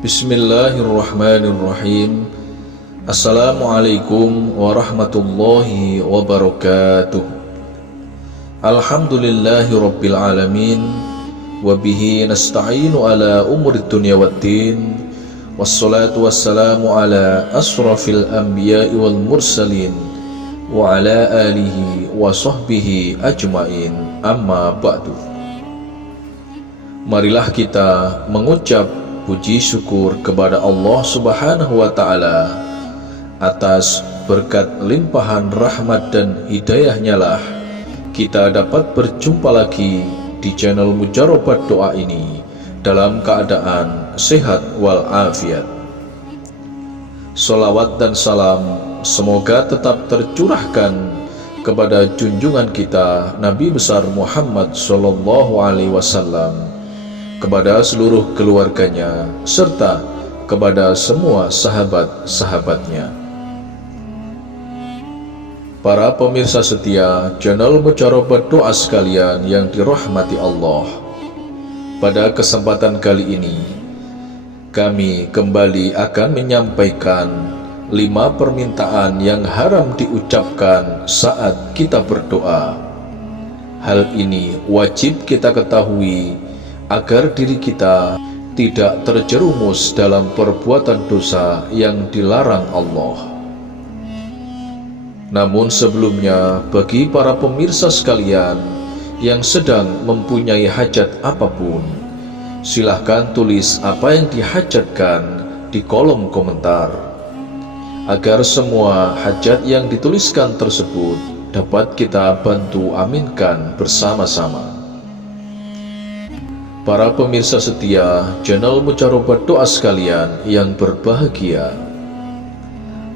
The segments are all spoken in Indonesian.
Bismillahirrahmanirrahim. Assalamualaikum warahmatullahi wabarakatuh. Alhamdulillahi rabbil alamin. Wabihi nasta'inu ala umurid dunya waddin. Wassalatu wassalamu ala asrafil anbiya'i wal mursalin wa ala alihi wa sahbihi ajmain. Amma ba'du. Marilah kita mengucap puji syukur kepada Allah Subhanahu wa ta'ala atas berkat limpahan rahmat dan hidayahnya lah kita dapat berjumpa lagi di channel Mujarobat Doa ini dalam keadaan sehat walafiat. Salawat dan salam semoga tetap tercurahkan kepada junjungan kita Nabi besar Muhammad sallallahu alaihi wasallam, kepada seluruh keluarganya, serta kepada semua sahabat-sahabatnya. Para pemirsa setia channel Mujarobat Doa sekalian yang dirahmati Allah, pada kesempatan kali ini kami kembali akan menyampaikan 5 permintaan yang haram diucapkan saat kita berdoa. Hal ini wajib kita ketahui agar diri kita tidak terjerumus dalam perbuatan dosa yang dilarang Allah. Namun sebelumnya, bagi para pemirsa sekalian yang sedang mempunyai hajat apapun, silahkan tulis apa yang dihajatkan di kolom komentar, agar semua hajat yang dituliskan tersebut dapat kita bantu aminkan bersama-sama. Para pemirsa setia channel Mujarobat Doa sekalian yang berbahagia,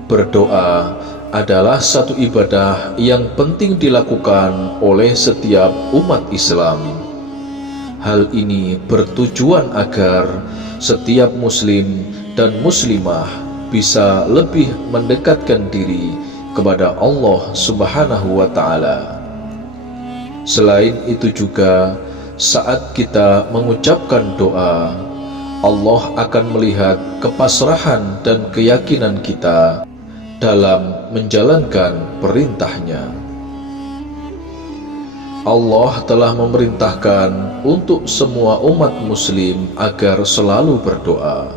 berdoa adalah satu ibadah yang penting dilakukan oleh setiap umat Islam. Hal ini bertujuan agar setiap muslim dan muslimah bisa lebih mendekatkan diri kepada Allah Subhanahu wa ta'ala. Selain itu juga, saat kita mengucapkan doa, Allah akan melihat kepasrahan dan keyakinan kita dalam menjalankan perintahnya. Allah telah memerintahkan untuk semua umat muslim agar selalu berdoa,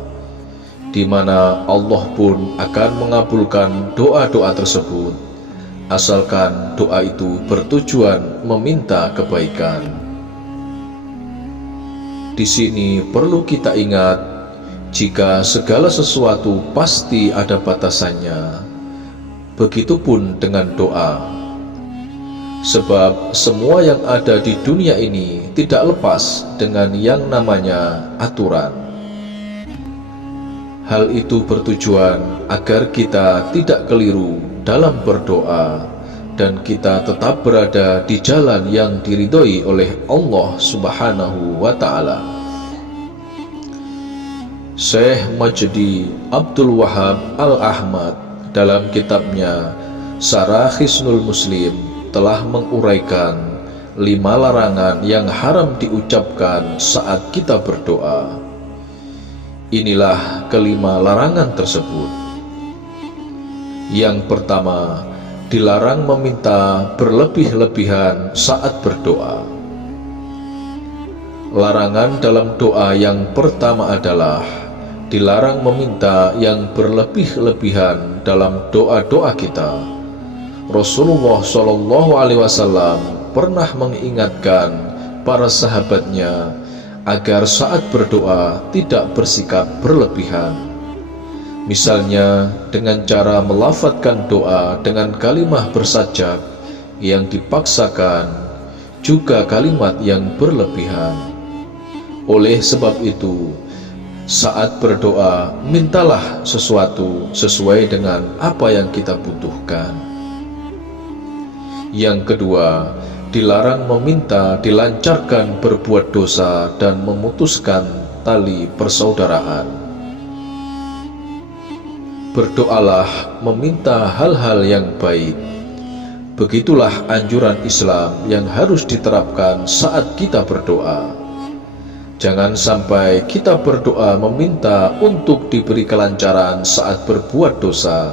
di mana Allah pun akan mengabulkan doa-doa tersebut, asalkan doa itu bertujuan meminta kebaikan. Di sini perlu kita ingat, jika segala sesuatu pasti ada batasannya, begitupun dengan doa. Sebab semua yang ada di dunia ini tidak lepas dengan yang namanya aturan. Hal itu bertujuan agar kita tidak keliru dalam berdoa dan kita tetap berada di jalan yang diridhoi oleh Allah Subhanahu wa ta'ala. Syekh Majdi Abdul Wahab Al-Ahmad dalam kitabnya Syarah Hisnul Muslim telah menguraikan 5 larangan yang haram diucapkan saat kita berdoa. Inilah kelima larangan tersebut. Yang pertama, dilarang meminta berlebih-lebihan saat berdoa. Larangan dalam doa yang pertama adalah dilarang meminta yang berlebih-lebihan dalam doa-doa kita. Rasulullah SAW pernah mengingatkan para sahabatnya agar saat berdoa tidak bersikap berlebihan. Misalnya dengan cara melafadzkan doa dengan kalimat bersajak yang dipaksakan, juga kalimat yang berlebihan. Oleh sebab itu, saat berdoa mintalah sesuatu sesuai dengan apa yang kita butuhkan. Yang kedua, dilarang meminta dilancarkan berbuat dosa dan memutuskan tali persaudaraan. Berdoalah meminta hal-hal yang baik. Begitulah anjuran Islam yang harus diterapkan saat kita berdoa. Jangan sampai kita berdoa meminta untuk diberi kelancaran saat berbuat dosa,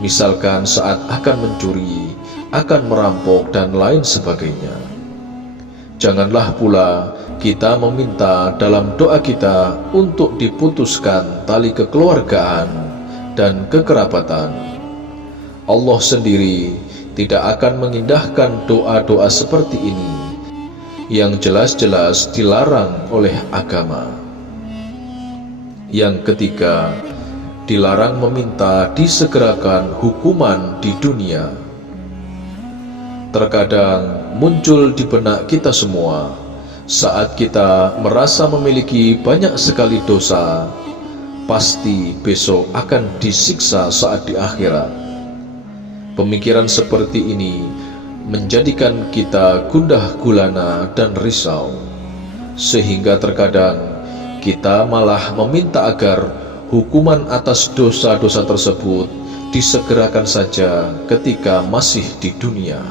misalkan saat akan mencuri, akan merampok, dan lain sebagainya. Janganlah pula kita meminta dalam doa kita untuk diputuskan tali kekeluargaan dan kekerabatan. Allah sendiri tidak akan mengindahkan doa-doa seperti ini yang jelas-jelas dilarang oleh agama. Yang ketiga, dilarang meminta disegerakan hukuman di dunia. Terkadang muncul di benak kita semua saat kita merasa memiliki banyak sekali dosa, pasti besok akan disiksa saat di akhirat. Pemikiran seperti ini menjadikan kita gundah gulana dan risau, sehingga terkadang kita malah meminta agar hukuman atas dosa-dosa tersebut disegerakan saja ketika masih di dunia.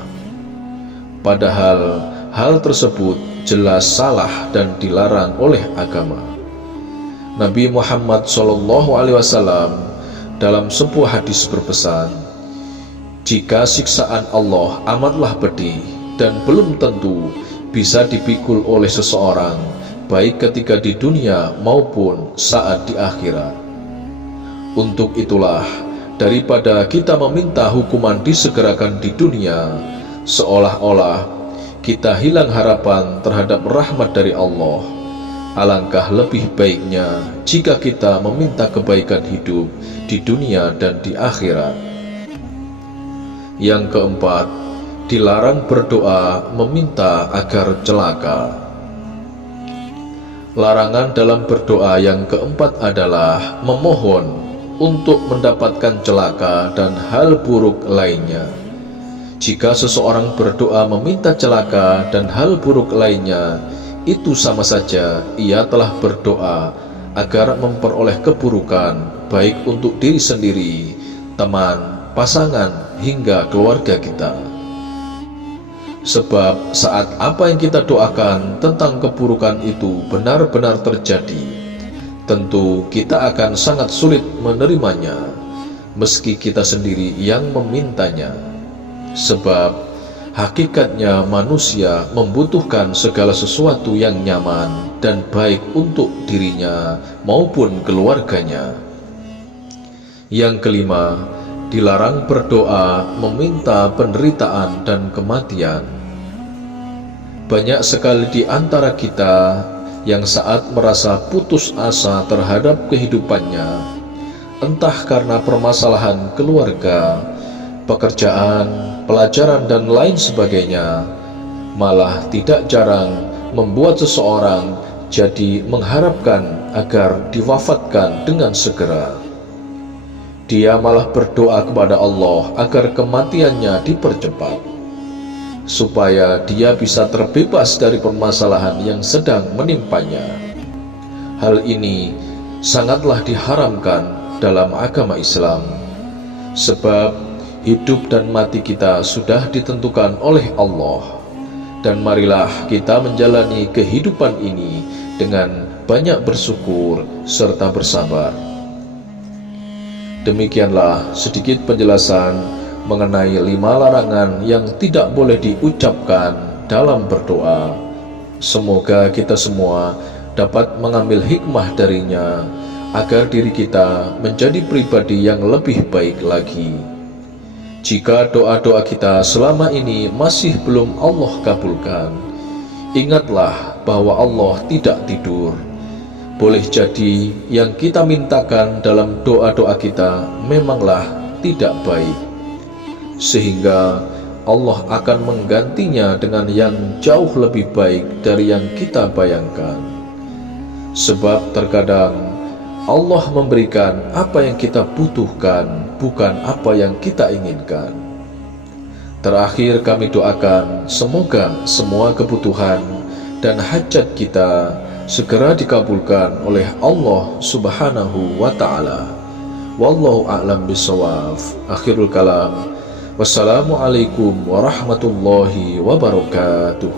Padahal hal tersebut jelas salah dan dilarang oleh agama. Nabi Muhammad SAW dalam sebuah hadis berpesan, jika siksaan Allah amatlah pedih dan belum tentu bisa dipikul oleh seseorang, baik ketika di dunia maupun saat di akhirat. Untuk itulah, daripada kita meminta hukuman disegerakan di dunia, seolah-olah kita hilang harapan terhadap rahmat dari Allah, alangkah lebih baiknya jika kita meminta kebaikan hidup di dunia dan di akhirat. Yang keempat, dilarang berdoa meminta agar celaka. Larangan dalam berdoa yang keempat adalah memohon untuk mendapatkan celaka dan hal buruk lainnya. Jika seseorang berdoa meminta celaka dan hal buruk lainnya, itu sama saja ia telah berdoa agar memperoleh keburukan, baik untuk diri sendiri, teman, pasangan, hingga keluarga kita. Sebab saat apa yang kita doakan tentang keburukan itu benar-benar terjadi, tentu kita akan sangat sulit menerimanya, meski kita sendiri yang memintanya. Sebab hakikatnya manusia membutuhkan segala sesuatu yang nyaman dan baik untuk dirinya maupun keluarganya. Yang kelima, dilarang berdoa meminta penderitaan dan kematian. Banyak sekali di antara kita yang saat merasa putus asa terhadap kehidupannya, entah karena permasalahan keluarga, pekerjaan, pelajaran, dan lain sebagainya, malah tidak jarang membuat seseorang jadi mengharapkan agar diwafatkan dengan segera. Dia malah berdoa kepada Allah agar kematiannya dipercepat, supaya dia bisa terbebas dari permasalahan yang sedang menimpanya. Hal ini sangatlah diharamkan dalam agama Islam, sebab hidup dan mati kita sudah ditentukan oleh Allah, dan marilah kita menjalani kehidupan ini dengan banyak bersyukur serta bersabar. Demikianlah sedikit penjelasan mengenai 5 larangan yang tidak boleh diucapkan dalam berdoa. Semoga kita semua dapat mengambil hikmah darinya, agar diri kita menjadi pribadi yang lebih baik lagi. Jika doa-doa kita selama ini masih belum Allah kabulkan, ingatlah bahwa Allah tidak tidur. Boleh jadi yang kita mintakan dalam doa-doa kita memanglah tidak baik, sehingga Allah akan menggantinya dengan yang jauh lebih baik dari yang kita bayangkan. Sebab terkadang Allah memberikan apa yang kita butuhkan, bukan apa yang kita inginkan. Terakhir kami doakan semoga semua kebutuhan dan hajat kita segera dikabulkan oleh Allah Subhanahu wa ta'ala. Wallahu a'lam bishawab. Akhirul kalam. Wassalamualaikum warahmatullahi wabarakatuh.